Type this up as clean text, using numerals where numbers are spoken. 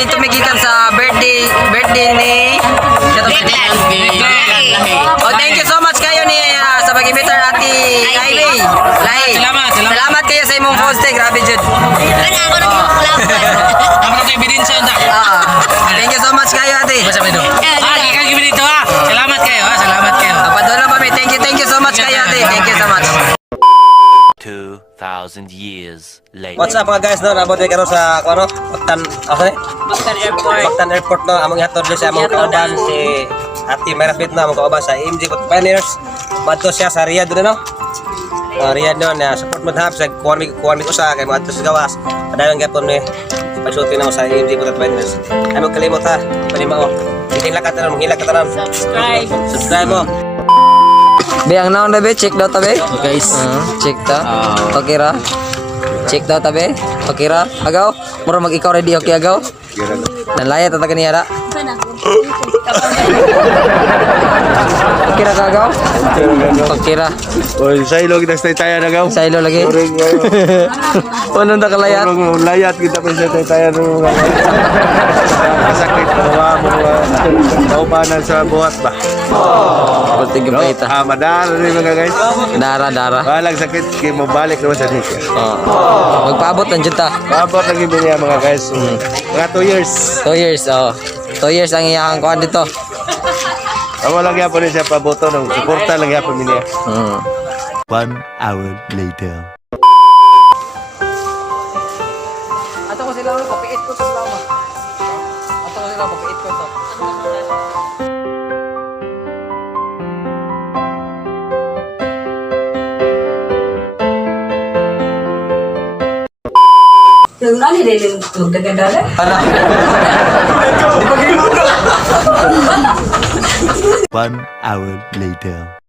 ni tumigikan sa birthday ni Oh, thank you so much kayo ni sa pag-invitar Ate Ivy. Lahi. Salamat kayo sa imong post. Grabe jud. Thank you so much kayo Ate. Salamat kayo. Padula pa mi. Thank you so much kayo Ate. Thank you so much. 2,000 years later. What's up mga guys no? Nabot karon sa Bactan Airport no. Among ihatod sa among kauban si Ate Merafit na among kauban sa MJ Pioneers. Madto siya sa Riyadh no. Riyadh no na support mo hap sa kuan mi ko sa kay madto sa gawas. Padayon gyapon ni pagsulti na sa MJ Pioneers. Ay mo kalimot ha. Panimao. Hilang ka tanan, subscribe mo. Be ang naon na be, check daw tabi. Guys. Check ta. Okay ra. Check daw tabi. Okay ra. Agaw, mura mag ikaw ready okay agaw. Nalaya ta kaniyara. Okay ra ka agaw. Okay ra. Oy, saylo kita stay tayo na gaw. Saylo lagi. Ano na kalayat? Layat kita pa sa tayo no. Sakit mga kaubanan sa buhat ba. Pati No, gipay ta. madara ni mga guys. Dara. Balag sakit kay mabalik naman sa nika. Magpaabot ang juta. Babot lagi niya mga guys. Mga 2 years. 2 years, 2 years ang iyang kuan dito. Amo lang yapon siya paboto ng suporta lang yapon niya. 1 hour later. Ato ko sila papiit ko sa lama. Ato ko sila papiit ko to. Yung nani din yung dagdag-dagdag? 1 hour later.